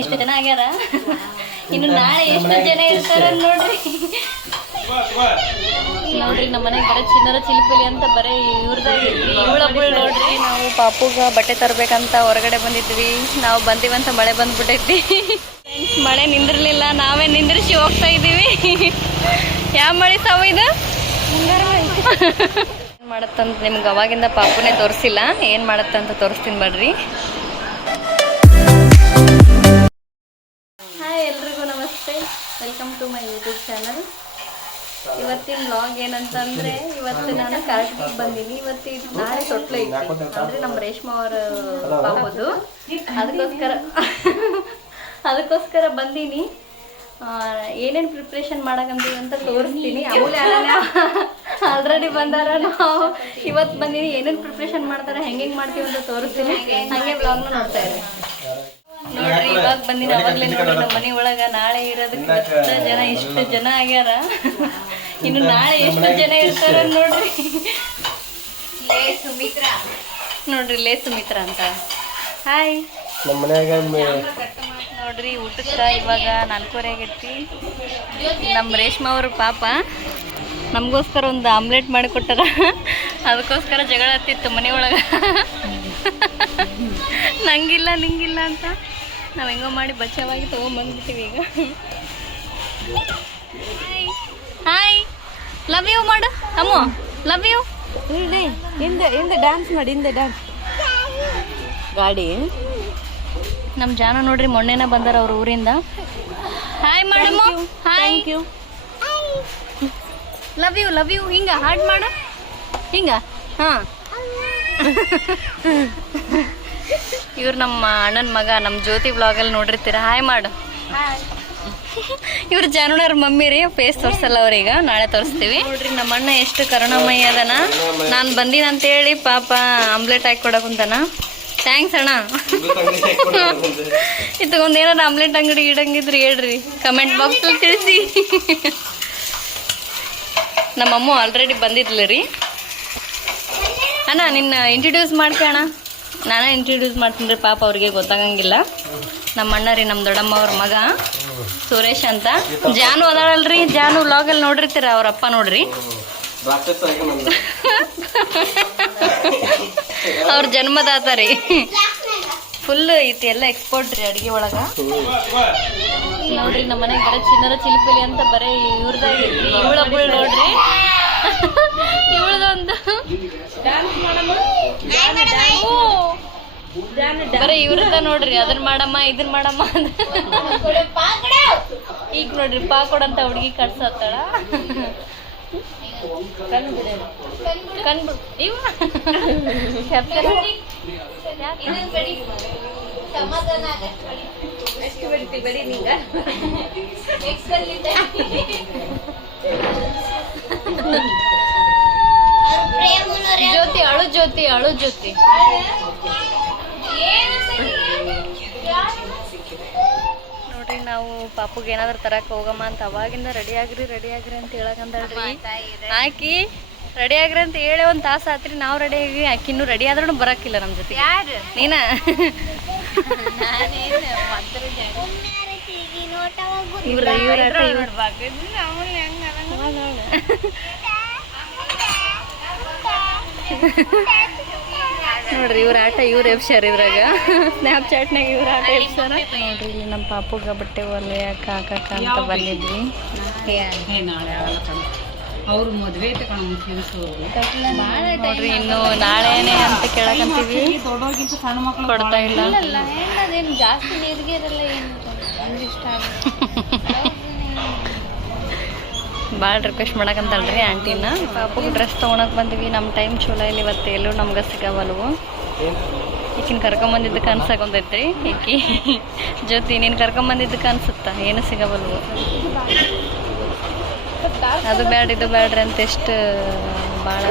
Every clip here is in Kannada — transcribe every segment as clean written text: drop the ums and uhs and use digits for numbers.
ಇಷ್ಟು ಜನ ಆಗ್ಯಾರ. ಇನ್ನು ನಾಳೆ ಎಷ್ಟು ಜನ ಇರ್ತಾರ ನೋಡ್ರಿ. ನೋಡ್ರಿ ನಮ್ಮ ಮನೆಗೆ ಬರೀ ಚಿನ್ನರ ಚಿಲಿಪಿಲಿ ಅಂತ ಬರೀ ಇವ್ರದಾಗೈತಿ. ಇವಳೊಬ್ಬಳು ನೋಡ್ರಿ. ನಾವು ಪಾಪುಗ ಬಟ್ಟೆ ತರ್ಬೇಕಂತ ಹೊರಗಡೆ ಬಂದಿದ್ವಿ. ನಾವು ಬಂದಿವಂತ ಮಳೆ ಬಂದ್ಬಿಟ್ಟೈತಿ. ಮಳೆ ನಿಂದಿರ್ಲಿಲ್ಲ, ನಾವೇ ನಿಂದಿರಿಸಿ ಹೋಗ್ತಾ ಇದೀವಿ. ಯಾವ ಮಳೆ ಸಾವು ಇದು ಏನ್ ಮಾಡತ್ತಂತ ನಿಮ್ಗೆ ಅವಾಗಿಂದ ಪಾಪುನೇ ತೋರಿಸಿಲ್ಲ. ಏನ್ ಮಾಡತ್ತಂತ ತೋರಿಸ್ತೀನಿ ಬರ್ರಿ. ಹಾಯ್, ಎಲ್ರಿಗೂ ನಮಸ್ತೆ. Welcome to my YouTube channel. ಇವತ್ತಿನ ವ್ಲಾಗ್ ಏನಂತಂದ್ರೆ, ಇವತ್ತು ನಾನು ಕಾರ್ತಿಕ್ ಬಂದೀನಿ. ಇವತ್ತು ನಾಳೆ ತೊಟ್ಲು ಐತಿ ಅಂದ್ರೆ ನಮ್ಮ ರೇಷ್ಮಾ ಅವರ ಪಾಪದು. ಅದಕ್ಕೋಸ್ಕರ ಬಂದೀನಿ. ಏನೇನು ಪ್ರಿಪ್ರೇಷನ್ ಮಾಡಕಂತೀವಿ ಅಂತ ತೋರಿಸ್ತೀನಿ. ಆಲ್ರೆಡಿ ಬಂದಾರ. ನಾವು ಇವತ್ತು ಬಂದೀನಿ. ಏನೇನು ಪ್ರಿಪ್ರೇಷನ್ ಮಾಡ್ತಾರೆ, ಹೆಂಗೆ ಮಾಡ್ತೀವಿ ಅಂತ ತೋರಿಸ್ತೀನಿ. ಹಂಗೆ ವ್ಲಾಗ್ನ ನೋಡ್ತಾ ಇರಿ. ನೋಡ್ರಿ, ಇವಾಗ ಬಂದಿನಿ. ಅವಾಗಲೇ ನೋಡ್ರಿ ನಮ್ಮ ಮನೆ ಒಳಗ ನಾಳೆ ಇರೋದಕ್ಕೆ ಇಷ್ಟು ಜನ ಆಗ್ಯಾರ. ಇನ್ನು ನಾಳೆ ಎಷ್ಟು ಜನ ಇರ್ತಾರ ನೋಡ್ರಿ. ನೋಡ್ರಿ, ಲೇ ಸುಮಿತ್ರ ಅಂತ. ಹಾಯ್. ನೋಡ್ರಿ, ಊಟಕ್ಕೆ ಇವಾಗ 4:15 ಆಗೈತಿ. ನಮ್ಮ ರೇಷ್ಮಾ ಅವ್ರ ಪಾಪ ನಮಗೋಸ್ಕರ ಒಂದು ಆಮ್ಲೆಟ್ ಮಾಡಿಕೊಟ್ಟಾರ. ಅದಕ್ಕೋಸ್ಕರ ಜಗಳ ಹತ್ತಿತ್ತು ಮನೆಯೊಳಗೆ. ನಂಗಿಲ್ಲ ನಿಂಗಿಲ್ಲ ಅಂತ ನಾವು ಹೆಂಗೋ ಮಾಡಿ ಬಚಾವಾಗಿ ತೊಗೊಂಬಂದ್ಬಿಟ್ಟಿವಿ ಈಗ. ಹಾಯ್, ಲವ್ ಯು ಮಾಡು ಅಮ್ಮ, ಲವ್ ಯು. ಹಿಂದೆ ಡ್ಯಾನ್ಸ್ ಮಾಡಿ, ಹಿಂದೆ ಡ್ಯಾನ್ಸ್. ಗಾಡಿ ನಮ್ಮ ಜಾನ ನೋಡ್ರಿ, ಮೊನ್ನೆನ ಬಂದಾರ ಅವ್ರ ಊರಿಂದ. ಹಾಯ್ ಮಾಡಮ್ಮ. Hi, love you love you. ಹಿಂಗ ಹಾಡ್ ಮಾಡು, ಹಿಂಗ. ಹಾ, ಇವ್ರು ನಮ್ಮ ಅಣ್ಣನ ಮಗ. ನಮ್ಮ ಜ್ಯೋತಿ ವ್ಲಾಗಲ್ಲಿ ನೋಡಿರ್ತೀರ. ಹಾಯ್ ಮಾಡು. ಇವ್ರು ಜಾನುನವ್ರ ಮಮ್ಮಿ ರೀ. ಫೇಸ್ ತೋರ್ಸಲ್ಲ ಅವ್ರೀಗ, ನಾಳೆ ತೋರಿಸ್ತೀವಿ. ನೋಡ್ರಿ, ನಮ್ಮ ಅಣ್ಣ ಎಷ್ಟು ಕರುಣಾಮಯಿ ಅದನ. ನಾನು ಬಂದೀನಿ ಅಂತೇಳಿ ಪಾಪ ಆಮ್ಲೆಟ್ ಹಾಕಿ ಕೊಡಕುಂತಾನ. ಥ್ಯಾಂಕ್ಸ್ ಅಣ್ಣ. ಇತ್ತಗೊಂದು ಏನಾರ ಆಮ್ಲೆಟ್ ಅಂಗಡಿ ಇಡಂಗಿದ್ರಿ ಹೇಳ್ರಿ, ಕಮೆಂಟ್ ಬಾಕ್ಸಲ್ಲಿ ತಿಳಿಸಿ. ನಮ್ಮಮ್ಮ ಆಲ್ರೆಡಿ ಬಂದಿದ್ಲು ರೀ. ಅಣ್ಣ, ನಿನ್ನ ಇಂಟ್ರಡ್ಯೂಸ್ ಮಾಡ್ಕೆ ಅಣ್ಣ. ನಾನೇ ಇಂಟ್ರಡ್ಯೂಸ್ ಮಾಡ್ತೀನಿ ರೀ, ಪಾಪ ಅವ್ರಿಗೆ ಗೊತ್ತಾಗಂಗಿಲ್ಲ. ನಮ್ಮ ಅಣ್ಣ ರೀ, ನಮ್ಮ ದೊಡ್ಡಮ್ಮ ಅವ್ರ ಮಗ ಸುರೇಶ್ ಅಂತ. ಜಾನು ಅದಾಳಲ್ರಿ, ಜಾನು ವ್ಲಾಗಲ್ಲಿ ನೋಡಿರ್ತೀರ. ಅವ್ರಪ್ಪ ನೋಡ್ರಿ, ಅವ್ರ ಜನ್ಮದಾತ ರೀ. ಫುಲ್ ಐತಿ ಎಲ್ಲ ಎಕ್ಸ್ಪೋರ್ಟ್ ರೀ ಅಡುಗೆ ಒಳಗ. ನೋಡ್ರಿ, ನಮ್ಮ ಮನೆಗೆ ಬರೀ ಚಿನ್ನರ ಚಿಲಿಪಿಲಿ ಅಂತ ಬರೀ ಇವ್ರದಾಗೈತಿ. ಇವಳೊಬ್ಬಳು ನೋಡ್ರಿ, ಇವಳದೊಂದು ಬರೀ ಇವ್ರದ ನೋಡ್ರಿ. ಅದನ್ನ ಮಾಡಮ್ಮ, ಇದನ್ನ ಮಾಡಮ್ಮ ಅಂತ. ಈಗ ನೋಡ್ರಿ, ಪಾಕೊಡಂತ ಹುಡುಗಿ ಕಟ್ಸತ್ತಾಳ. ಕಣ್ಬಿಡು ಇವ ಜ್ಯೋತಿ ಅಳು, ಜ್ಯೋತಿ ಅಳು, ಜ್ಯೋತಿ. ನೋಡ್ರಿ, ನಾವು ಪಾಪುಗೆ ಏನಾದ್ರು ತರಕ್ಕೆ ಹೋಗಮ್ಮ ಅಂತ ಅವಾಗಿಂದ ರೆಡಿ ಆಗ್ರಿ ಅಂತ ಹೇಳಕಂದ್ರಿ. ಆಕಿ ರೆಡಿ ಆಗ್ರಿ ಅಂತ ಹೇಳಿ ಒಂದು ತಾಸು ಆತ್ರಿ. ನಾವು ರೆಡಿ ಆಗಿ ಆಕಿನ್ನೂ ರೆಡಿ ಆದ್ರೂ ಬರಕ್ಕಿಲ್ಲ ನಮ್ಮ ಜೊತೆ. ಯಾರು ನೀನ? ನೋಡ್ರಿ, ಇವ್ರ ಆಟ ಇವ್ರು ಎಬ್ಸ್ಯಾರ ಇದ್ರಾಗ. ಸ್ನ್ಯಾಪ್ ಚಾಟ್ನಾಗ ಇವ್ರ ಆಟ ಎಬ್ಸ್ಯಾರ. ನೋಡ್ರಿ, ಇಲ್ಲಿ ನಮ್ಮ ಪಾಪುಗ ಬಟ್ಟೆ ಹೊಲಿಯಕ್ಕ ಹಾಕಕ್ಕ ಅಂತ ಬಂದಿದ್ವಿ. ಅವ್ರು ಮದುವೆ ನೋಡ್ರಿ, ಇನ್ನು ನಾಳೆನೆ ಅಂತ ಕೇಳಕಂತೀವಿ. ಕೊಡ್ತಾ ಇಲ್ಲ. ಜಾಸ್ತಿ ನೀರಿಗೆ ಇರಲ್ಲ, ಏನು ಇಷ್ಟ ಭಾಳ ರಿಕ್ವೆಸ್ಟ್ ಮಾಡಕಂತಲ್ರಿ ಆಂಟಿನ. ಪಾಪುಗೆ ಡ್ರೆಸ್ ತೊಗೊಳಕ್ ಬಂದಿವಿ. ನಮ್ಮ ಟೈಮ್ ಚಲೋ ಇಲ್ಲ ಇವತ್ತು, ಎಲ್ಲೂ ನಮ್ಗೆ ಸಿಗವಲ್ವು. ಈಕಿನ ಕರ್ಕೊಂಬಂದಿದ್ದಕ್ಕೆ ಅನ್ಸಕೊಂತೈತ್ರಿ. ಈಕಿ ಜ್ಯೋತಿ, ನೀನು ಕರ್ಕೊಂಬಂದಿದ್ದಕ್ಕೆ ಅನ್ಸುತ್ತಾ, ಏನು ಸಿಗವಲ್ವು. ಅದು ಬ್ಯಾಡ ಇದು ಬ್ಯಾಡ್ರಿ ಅಂತ ಎಷ್ಟು ಭಾಳ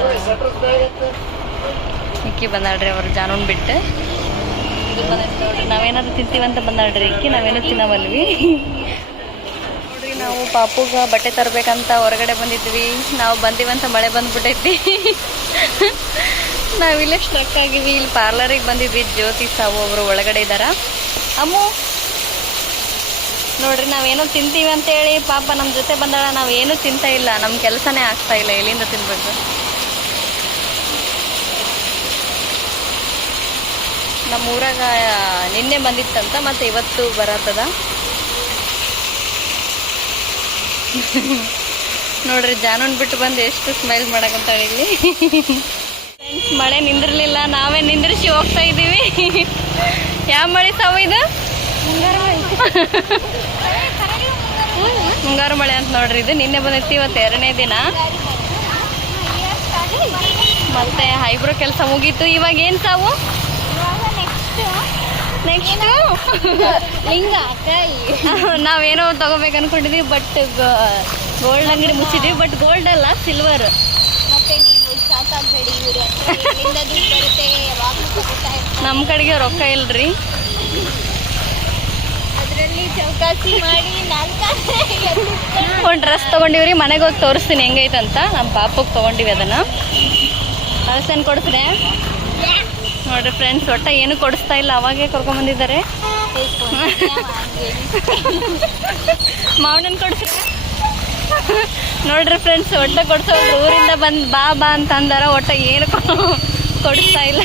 ಈಕಿ ಬಂದಾಳ್ರಿ. ಅವ್ರು ಜಾನೂನ್ ಬಿಟ್ಟು ಇದು ಬಂದೈತೆ ನೋಡ್ರಿ. ನಾವೇನಾದ್ರು ತಿಂತೀವಂತ ಬಂದಾಳ್ರಿ ಈಕಿ, ನಾವೇನು ತಿನ್ನವಲ್ವಿ. ನೋಡ್ರಿ, ನಾವು ಪಾಪುಗ ಬಟ್ಟೆ ತರಬೇಕಂತ ಹೊರಗಡೆ ಬಂದಿದ್ವಿ. ನಾವು ಬಂದಿವಂತ ಮಳೆ ಬಂದ್ಬಿಟ್ಟೈತಿ. ನಾವಿಲ್ಲೇ ಸ್ಟ್ರಕ್ ಆಗಿವಿ. ಇಲ್ಲಿ ಪಾರ್ಲರಿಗೆ ಬಂದಿದ್ವಿ. ಜ್ಯೋತಿ ಸಾವು ಅವರು ಒಳಗಡೆ ಇದ್ದಾರ. ಅಮ್ಮು ನೋಡ್ರಿ ನಾವೇನೋ ತಿಂತೀವಿ ಅಂತೇಳಿ ಪಾಪ ನಮ್ಮ ಜೊತೆ ಬಂದಾಳ, ನಾವೇನು ತಿಂತಾ ಇಲ್ಲ, ನಮ್ಮ ಕೆಲಸನೇ ಆಗ್ತಾ ಇಲ್ಲ, ಎಲ್ಲಿಂದ ತಿನ್ಬೇಕು. ನಮ್ಮ ಊರಾಗ ನಿನ್ನೆ ಬಂದಿತ್ತಂತ, ಮತ್ತೆ ಇವತ್ತು ಬರತ್ತದ. ನೋಡ್ರಿ ಜಾನೂನ್ ಬಿಟ್ಟು ಬಂದು ಎಷ್ಟು ಸ್ಮೈಲ್ ಮಾಡಕಂತಾಳೆ ಇಲ್ಲಿ. ಫ್ರೆಂಡ್ಸ್, ಮಳೆ ನಿಂದಿರ್ಲಿಲ್ಲ, ನಾವೇ ನಿಂದ್ರಿಸಿ ಹೋಗ್ತಾ ಇದ್ದೀವಿ. ಯಾವ ಮಳೆ ಸಾವು ಇದು? ಮುಂಗಾರು ಮಳೆ ಅಂತ ನೋಡ್ರಿ. ಇದು ನಿನ್ನೆ ಬಂದೈತಿ, ಇವತ್ತು 2ನೇ ದಿನ. ಮತ್ತೆ ಐಬ್ರೋ ಕೆಲಸ ಮುಗೀತು. ಇವಾಗ ಏನು ಸಾವು? ನೆಕ್ಸ್ಟ್ ನಾವೇನೋ ತಗೋಬೇಕು ಅನ್ಕೊಂಡಿದ್ವಿ, ಬಟ್ ಗೋಲ್ಡ್ ಅಂಗಡಿ ಮುಚ್ಚಿದ್ವಿ. ಬಟ್ ಗೋಲ್ಡ್ ಅಲ್ಲ, ಸಿಲ್ವರ್. ಮತ್ತೆ ನೀವು ಶಾಕ್ ಆಗಬೇಡಿ, ಇವ್ರ ಹತ್ರ ಎಲ್ಲಿಂದ ದುಡ್ಡು ಬರುತ್ತೆ ಯಾವಾಗಲೂ ತಗೋತಾ ಇರ್ತಾರೆ. ನಮ್ಮ ಕಡೆಗೆ ರೊಕ್ಕ ಇಲ್ರಿ. ಅದರಲ್ಲಿ ಚೌಕಾಸಿ ಮಾಡಿ ಒಂದು ಡ್ರೆಸ್ ತೊಗೊಂಡಿವ್ರಿ, ಮನೆಗೆ ಹೋಗಿ ತೋರಿಸ್ತೀನಿ ಹೆಂಗೈತಂತ. ನಮ್ಮ ಪಾಪಕ್ಕೆ ತೊಗೊಂಡಿವಿ ಅದನ್ನು. ಅಳಸನ್ ಕೊಡಿಸ್ರೆ ನೋಡ್ರಿ ಫ್ರೆಂಡ್ಸ್, ಒಟ್ಟ ಏನು ಕೊಡಿಸ್ತಾ ಇಲ್ಲ, ಅವಾಗೇ ಕರ್ಕೊಂಬಂದಿದ್ದಾರೆ. ಮಾವನನ್ ಕೊಡಿಸ್ರೆ ನೋಡ್ರಿ ಫ್ರೆಂಡ್ಸ್, ಒಟ್ಟ ಕೊಡ್ಸೋಲ್ರಿ. ಊರಿಂದ ಬಂದು ಬಾ ಬಾ ಅಂತ ಅಂದಾರ, ಒಟ್ಟ ಏನು ಕೊಡಿಸ್ತಾ ಇಲ್ಲ.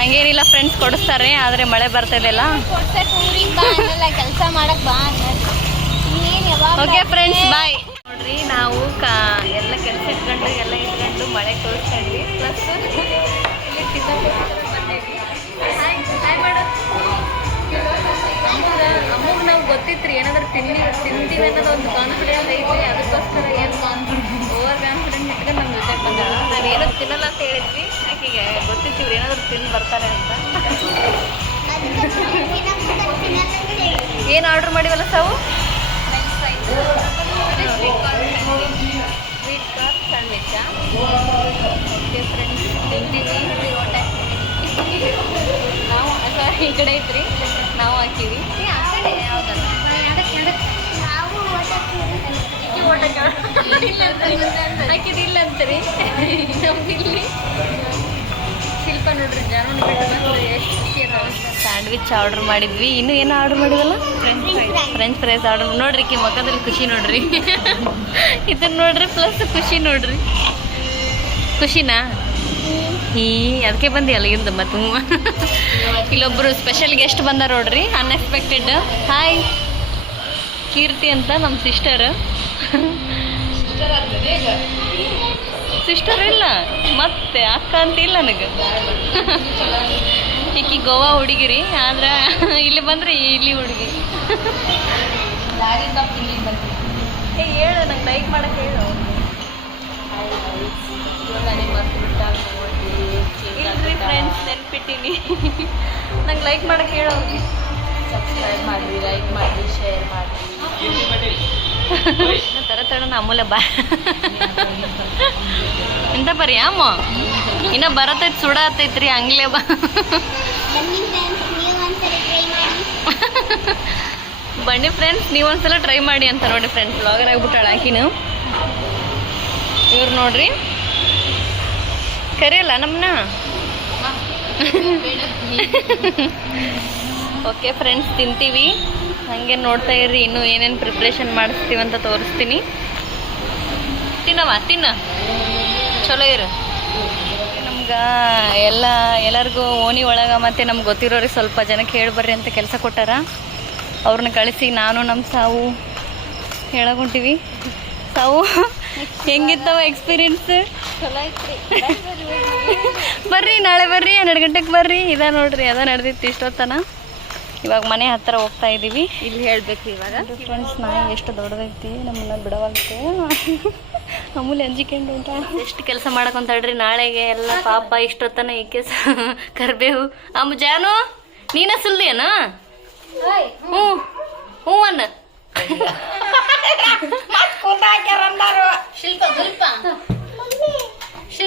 ಹಂಗೇನಿಲ್ಲ ಫ್ರೆಂಡ್ಸ್, ಕೊಡಿಸ್ತಾರೆ, ಆದರೆ ಮಳೆ ಬರ್ತಿದೆಲ್ಲ. ಊರಿಗೆ ಬಾ ಅನ್ನಲ್ಲ, ಕೆಲಸ ಮಾಡಕ್ ಬಾ ಅನ್ನೋದು. ಇನ್ನೇನು ಯಾವಾಗ ಓಕೆ ಫ್ರೆಂಡ್ಸ್, ಬಾಯ್. ನೋಡ್ರಿ ನಾವು ಎಲ್ಲ ಕೆಲಸ ಇಟ್ಕೊಂಡು ಮಳೆ ತೋರಿಸ್ತಾ ಇದ್ವಿ. ಪ್ಲಸ್ ಇಲ್ಲಿ ಅಮ್ಮಗೆ ನಾವು ಗೊತ್ತಿತ್ರಿ ಏನಾದ್ರು ತಿಂತೀವಿ ಅನ್ನೋದು ಒಂದು ಕಾನ್ಫಿಡೆನ್ಸ್ ಐತಿ. ಅದಕ್ಕೋಸ್ಕರ ಏನು ಓವರ್ ಕಾನ್ಫಿಡೆನ್ಸ್ ಇಟ್ಕೊಂಡು ನಮ್ಮ ಜೊತೆ ಬಂದಾಳ. ನಾನು ಏನೋ ತಿನ್ನಲ್ಲ ಅಂತ ಹೇಳಿದ್ವಿ, ಆಕೆಗೆ ಗೊತ್ತಿತ್ತು ಇವ್ರು ಏನಾದ್ರು ತಿಂದು ಬರ್ತಾರೆ ಅಂತ. ಏನು ಆರ್ಡ್ರ್ ಮಾಡಿವಲ್ಲ ಸಾವು? Sweet corn sandwich. Okay friends, ತಿಂತೀವಿ. ನಾವು ಈ ಕಡೆ ಐತ್ರಿ, ನಾವು ಹಾಕೀವಿ. ಯಾವ್ದಲ್ಲ ಹಾಕಿದಿಲ್ಲ ಅಂತೀರಿ. ನಮ್ದಿಲ್ಲಿ ಶಿಲ್ಪ ನೋಡ್ರಿ, ಜಾನೂನ್ ಬಿಟ್ಟು ಎಷ್ಟು ಖುಷಿ ಅದ. ಸ್ಯಾಂಡ್ವಿಚ್ ಆರ್ಡರ್ ಮಾಡಿದ್ವಿ. ಇನ್ನೂ ಏನೋ ಆರ್ಡರ್ ಮಾಡಿದಲ್ಲ, ಫ್ರೆಂಚ್ ಫ್ರೈಸ್ ಆರ್ಡರ್. ನೋಡ್ರಿ ಕಿ ಮಕ್ಕದಲ್ಲಿ ಖುಷಿ ನೋಡ್ರಿ. ಇದನ್ನ ನೋಡ್ರಿ, ಪ್ಲಸ್ ಖುಷಿ ನೋಡ್ರಿ. ಖುಷಿನಾ? ಅದಕ್ಕೆ ಬಂದಿ ಅಲ್ಲಿಂದ. ಮತ್ತು ಇಲ್ಲೊಬ್ರು ಸ್ಪೆಷಲ್ ಗೆಸ್ಟ್ ಬಂದಾರ ನೋಡ್ರಿ, ಅನ್ಎಕ್ಸ್ಪೆಕ್ಟೆಡ್. ಹಾಯ್, ಕೀರ್ತಿ ಅಂತ ನಮ್ಮ ಸಿಸ್ಟರ್. ಸಿಸ್ಟರ್ ಇಲ್ಲ, ಮತ್ತೆ ಅಕ್ಕ ಅಂತ ಇಲ್ಲ ನನಗೆ. ಈಕಿ ಗೋವಾ ಹುಡುಗಿರಿ, ಆದ್ರೆ ಇಲ್ಲಿ ಬಂದ್ರೆ ಇಲ್ಲಿ ಹುಡುಗಿ. ಹೇಳು, ನಂಗೆ ಲೈಕ್ ಮಾಡಕ್ಕೆ ಹೇಳು. ಇಲ್ರಿ ಫ್ರೆಂಡ್ಸ್, ನೆನ್ಪಿಟ್ಟಿನಿ. ನಂಗೆ ಲೈಕ್ ಮಾಡಕ್ಕೆ ಹೇಳು. ಸಬ್ಸ್ಕ್ರೈಬ್ ಮಾಡಿರಿ, ಲೈಕ್ ಮಾಡಿರಿ, ಶೇರ್ ಮಾಡಿರಿ. ತಡ ಅಮೂಲ್ಯ ಬಾ ಎಂತ ಬರೀ ಅಮ್ಮ ಇನ್ನ ಬರತೈತಿ, ಸುಡ ಹತ್ತೈತ್ರಿ. ಹಂಗ್ಲೇ ಬಾ. ಬನ್ನಿ ಫ್ರೆಂಡ್ಸ್, ನೀವೊಂದ್ಸಲ ಟ್ರೈ ಮಾಡಿ ಅಂತ. ನೋಡಿ ಫ್ರೆಂಡ್ಸ್, ಬ್ಲಾಗರ್ ಆಗ್ಬಿಟ್ಟಾಳ ಆಕಿನು. ಇವ್ರು ನೋಡ್ರಿ, ಕರಿಯಲ್ಲ ನಮ್ಮನ್ನ. ಓಕೆ ಫ್ರೆಂಡ್ಸ್, ತಿಂತೀವಿ. ಹಾಗೆ ನೋಡ್ತಾ ಇರ್ರಿ, ಇನ್ನೂ ಏನೇನು ಪ್ರಿಪ್ರೇಷನ್ ಮಾಡಿಸ್ತೀವಿ ಅಂತ ತೋರಿಸ್ತೀನಿ. ತಿನ್ನ ಚಲೋ ಇರು. ನಮ್ಗೆ ಎಲ್ಲರಿಗೂ ಓಣಿ ಒಳಗೆ ಮತ್ತು ನಮ್ಗೆ ಗೊತ್ತಿರೋರಿಗೆ ಸ್ವಲ್ಪ ಜನಕ್ಕೆ ಹೇಳ್ಬರ್ರಿ ಅಂತ ಕೆಲಸ ಕೊಟ್ಟಾರ. ಅವ್ರನ್ನ ಕಳಿಸಿ ನಾನು ನಮ್ಮ ಸಾವು ಹೇಳಕೊಂತೀವಿ. ಸಾವು ಹೆಂಗಿತ್ತವ ಎಕ್ಸ್ಪೀರಿಯನ್ಸ್? ಚಲೋ ಐತ್ರಿ. ಬರ್ರಿ, ನಾಳೆ ಬರ್ರಿ, 12 ಗಂಟೆಗೆ ಬರ್ರಿ. ಇದ ನೋಡ್ರಿ, ಅದ ನಡೆದಿತ್ತು ಇಷ್ಟೊತ್ತನ. ಇವಾಗ ಮನೆ ಹತ್ತಿರ ಹೋಗ್ತಾ ಇದ್ದೀವಿ. ಇಲ್ಲಿ ಹೇಳ್ಬೇಕು ಇವಾಗ. ಫ್ರೆಂಡ್ಸ್, ನಾಯಿ ಎಷ್ಟು ದೊಡ್ಡದೈತಿ, ನಮ್ಮನ್ನ ಬಿಡವಲ್ತೆ. ಅಮೂಲ್ಯ ಅಂಜಿಕೊಂಡು ಉಂಟ. ಎಷ್ಟು ಕೆಲಸ ಮಾಡಕೊಂತಾಳ್ರಿ ನಾಳೆಗೆ ಎಲ್ಲ. ಪಾಪ ಇಷ್ಟೊತ್ತನ ಈಕೆ ಕರ್ಬೇವು. ಜಾನು, ನೀನ ಸುಲ್ದೇನ? ಹ್ಞೂ ಅನ್ನ.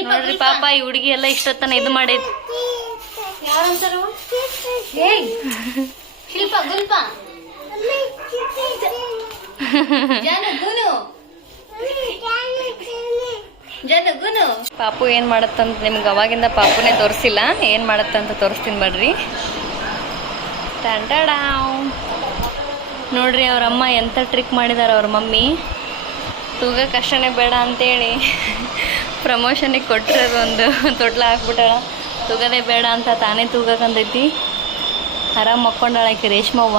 ನೋಡ್ರಿ ಪಾಪ, ಈ ಹುಡುಗಿ ಎಲ್ಲ ಇಷ್ಟೊತ್ತನ ಇದು ಮಾಡೈತಿ. ಶಿಲ್ಪ ಗುಲ್ಪ ಪಾಪು ಏನ್ ಮಾಡತ್ತಂತ ನಿಮ್ಗೆ ಅವಾಗಿಂದ ಪಾಪುನೇ ತೋರಿಸಿಲ್ಲ. ಏನ್ ಮಾಡತ್ತಂತ ತೋರಿಸ್ತೀನಿ ಬರ್ರಿ. ಟಂಟಡಾವ್. ನೋಡ್ರಿ ಅವ್ರ ಅಮ್ಮ ಎಂಥ ಟ್ರಿಕ್ ಮಾಡಿದಾರೆ ಅವ್ರ ಮಮ್ಮಿ. ತೂಗ ಕಷ್ಟನೇ ಬೇಡ ಅಂತೇಳಿ ಪ್ರಮೋಷನಿಗೆ ಕೊಟ್ಟಿರೋದು ಒಂದು ತೊಟ್ಲ ಹಾಕ್ಬಿಟ್ಟಾಳ. ತೂಗದೇ ಬೇಡ ಅಂತ ತಾನೇ ತೂಗಕ್ಕಂದೈತಿ. ಆರಾಮ್ ಮಕ್ಕೊಂಡಾಳ ಆಕಿ ರೇಷ್ಮವ್ವ.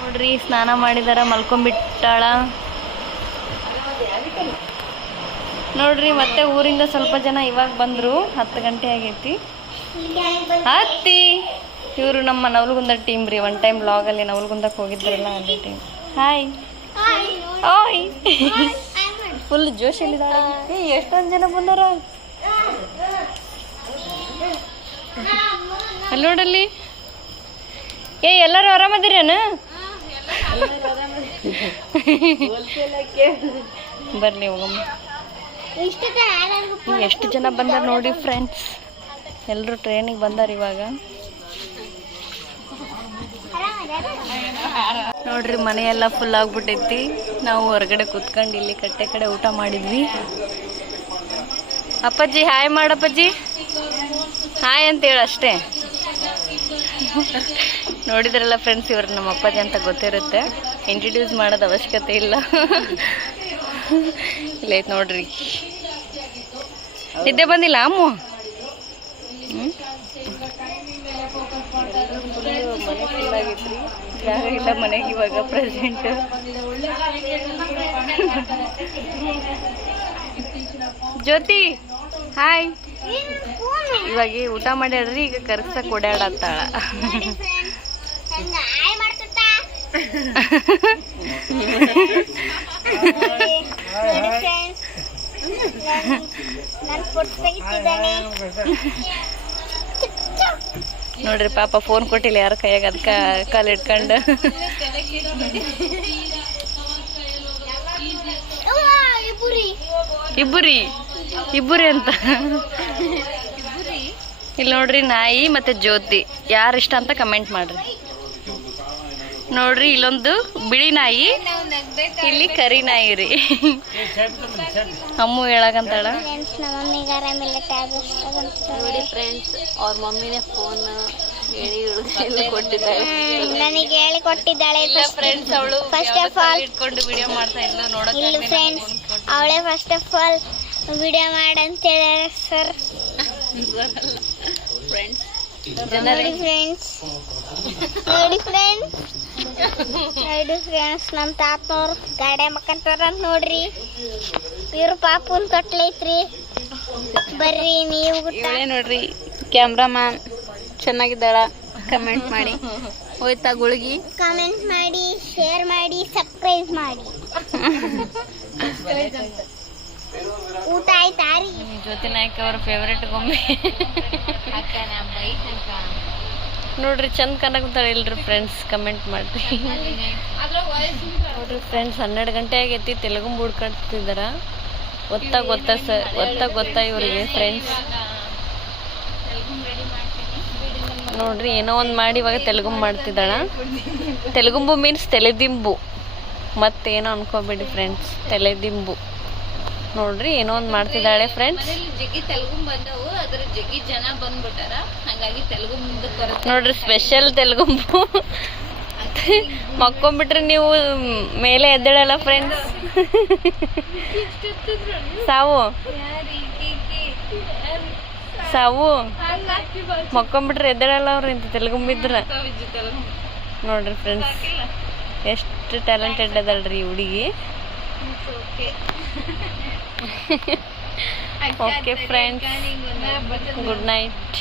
ನೋಡ್ರಿ ಸ್ನಾನ ಮಾಡಿದಾರ, ಮಲ್ಕೊಂಡ್ಬಿಟ್ಟಾಳ. ನೋಡ್ರಿ ಮತ್ತೆ ಊರಿಂದ ಸ್ವಲ್ಪ ಜನ ಇವಾಗ ಬಂದ್ರು. 10 ಗಂಟೆ ಆಗೈತಿ. ಹತ್ತಿ ಇವರು ನಮ್ಮ ನವಲಗುಂದ ಟೀಮ್ ರೀ. ಒನ್ ಟೈಮ್ ವ್ಲಾಗಲ್ಲಿ ನವಲಗುಂದಕ್ಕೆ ಹೋಗಿದ್ರಲ್ಲ ಅದೇ ಟೀಮ್. ಹಾಯ್ ಓಯ್ ಫುಲ್ ಜೋಶಲ್ಲಿದ್ದಾಳ. ಎಷ್ಟೊಂದು ಜನ ಬಂದಾರ ಅಲ್ಲಿ ನೋಡಲ್ಲಿ. ಎಲ್ಲರೂ ಆರಾಮದಿರೇನ? ಬರ್ಲಿ ಹೋಗಮ್ಮ. ಎಷ್ಟು ಜನ ಬಂದಾರ ನೋಡಿ ಫ್ರೆಂಡ್ಸ್. ಎಲ್ಲರೂ ಟ್ರೈನಿಗೆ ಬಂದಾರ ಇವಾಗ. ನೋಡ್ರಿ ಮನೆಯೆಲ್ಲ ಫುಲ್ ಆಗ್ಬಿಟ್ಟೈತಿ. ನಾವು ಹೊರಗಡೆ ಕೂತ್ಕೊಂಡು ಇಲ್ಲಿ ಕಟ್ಟೆ ಕಡೆ ಊಟ ಮಾಡಿದ್ವಿ. ಅಪ್ಪಾಜಿ ಹಾಯ್ ಮಾಡಪ್ಪಾಜಿ, ಹಾಯ್ ಅಂತ ಹೇಳ ಅಷ್ಟೇ. ನೋಡಿದ್ರಲ್ಲ ಫ್ರೆಂಡ್ಸ್, ಇವ್ರು ನಮ್ಮ ಅಪ್ಪಾಜಿ ಅಂತ ಗೊತ್ತಿರುತ್ತೆ. ಇಂಟ್ರಡ್ಯೂಸ್ ಮಾಡೋದು ಅವಶ್ಯಕತೆ ಇಲ್ಲ. ಇಲ್ಲೈತ್ ನೋಡ್ರಿ. ನಿದ್ದೆ ಬಂದಿಲ್ಲ ಅಮ್ಮ? ಮನೆ ಫುಲ್ ಆಗೈತ್ರಿ. ಜಾಗ ಇಲ್ಲ ಮನೆಗೆ ಇವಾಗ ಪ್ರೆಸೆಂಟ್. ಜ್ಯೋತಿ ಹಾಯ್. ಇವಾಗ ಊಟ ಮಾಡ್ಯಾಡ್ರಿ, ಈಗ ಕರ್ಸಕ್ ಓಡಾಡತ್ತಾಳ. ನೋಡ್ರಿ ಪಾಪ ಫೋನ್ ಕೊಟ್ಟಿಲ್ಲ ಯಾರ ಕೈಯಾಗ, ಅದಕ್ಕೆ ಕಾಲ್ ಇಟ್ಕೊಂಡು. ಇಬ್ಬರಿ ಅಂತ. ಇಲ್ಲಿ ನೋಡ್ರಿ ನಾಯಿ ಮತ್ತೆ ಜ್ಯೋತಿ ಯಾರು ಇಷ್ಟ ಅಂತ ಕಮೆಂಟ್ ಮಾಡ್ರಿ. ನೋಡ್ರಿ ಇಲ್ಲೊಂದು ಬಿಳಿ ನಾಯಿ, ಇಲ್ಲಿ ಕರಿ ನಾಯಿ ರೀ. ಅಮ್ಮು ಹೇಳಕಂತಾಳ. ನೋಡಿ ಫ್ರೆಂಡ್ಸ್, ಅವ್ರ ಮಮ್ಮಿನೇ ಫೋನ್ ನನಗೆ ಹೇಳಿ ಕೊಟ್ಟಿದ್ದಾಳೆ ಫ್ರೆಂಡ್ಸ್. ಅವಳು ಫಸ್ಟ್ ಆಫ್ ಆಲ್ ಇಟ್ಕೊಂಡು ವಿಡಿಯೋ ಮಾಡ್ತಾ ಇದ್ಲು ನೋಡೋಕೆ. ಫ್ರೆಂಡ್ಸ್ ಅವಳೇ ಫಸ್ಟ್ ಆಫ್ ಆಲ್ ವಿಡಿಯೋ ಮಾಡಂತ ಹೇಳ ಸರ್. ಫ್ರೆಂಡ್ಸ್ ನೋಡಿ ಫ್ರೆಂಡ್ಸ್ ನಮ್ಮ ತಾತನವ್ರು ಗಾಡಿ ಮಕ್ಕಂತಾರ ನೋಡ್ರಿ. ಇವ್ರ ಪಾಪುನ್ ತೊಟ್ಲೈತ್ರಿ. ಬರ್ರಿ ನೀವು ನೋಡ್ರಿ ಕ್ಯಾಮ್ರಾಮನ್ ಚೆನ್ನಾಗಿದ್ದಾಳ. ಕಮೆಂಟ್ ಮಾಡಿ. ಹೋಯ್ತಾ ಗುಳಿಗಿ? ಕಮೆಂಟ್ ಮಾಡಿ, ಶೇರ್ ಮಾಡಿ, ಸಬ್ಸ್ಕ್ರೈಬ್ ಮಾಡಿ. ಊಟ ಆಯ್ತಾ ರೀ? ಜ್ಯೋತಿ ನಾಯ್ಕ ಅವ್ರ ಫೇವ್ರೇಟ್ ಗೊಂಬೆ ನೋಡ್ರಿ. ಚಂದ ಕನಕಂತಾಳೆ ಇಲ್ರಿ ಫ್ರೆಂಡ್ಸ್, ಕಮೆಂಟ್ ಮಾಡ್ರಿ. ನೋಡ್ರಿ ಫ್ರೆಂಡ್ಸ್, 12 ಗಂಟೆ ಆಗೈತಿ. ತೆಲುಗು ಹುಡ್ಕೊಳ್ತಿದಾರ. ಗೊತ್ತಾ ಇವ್ರಿಗೆ ಫ್ರೆಂಡ್ಸ್. ನೋಡ್ರಿ ಏನೋ ಒಂದು ಮಾಡಿ ಇವಾಗ ತೆಲುಗು ಮಾಡ್ತಿದ್ದಾಳ. ತೆಲುಗುಂಬು ಮೀನ್ಸ್ ತಲೆದಿಂಬು, ಮತ್ತೇನೋ ಅನ್ಕೋಬೇಡಿ ಫ್ರೆಂಡ್ಸ್, ತಲೆದಿಂಬು. ನೋಡ್ರಿ ಏನೋ ಒಂದು ಮಾಡ್ತಿದ್ದಾಳೆ ಫ್ರೆಂಡ್ಸ್. ಜಗ್ಗಿ ತೆಲುಗು ಬಂದವು, ಅದ್ರ ಜಗ್ಗಿ ಜನ ಬಂದ್ಬಿಟ್ಟಾರ, ಹಂಗಾಗಿ ತೆಲುಗು ಮುಂದಕ್ಕೆ ಬರುತ್ತೆ ನೋಡ್ರಿ. ಸ್ಪೆಷಲ್ ತೆಲುಗುಂಬು. ಮಕ್ಕೊಂಬಿಟ್ರೆ ನೀವು ಮೇಲೆ ಎದ್ದೇಳಲ್ಲ ಫ್ರೆಂಡ್ಸ್. ಸಾವು ಮಕ್ಕೊಂಬಿಟ್ರೆ ಎದ್ದೇಳಲ್ಲ ಅವ್ರು ಇಂಥ ತೆಲುಗುಂಬಿದ್ರ. ನೋಡ್ರಿ ಫ್ರೆಂಡ್ಸ್, ಎಷ್ಟು ಟ್ಯಾಲೆಂಟೆಡ್ ಅದಲ್ರಿ ಹುಡುಗಿ. Okay friends, good night.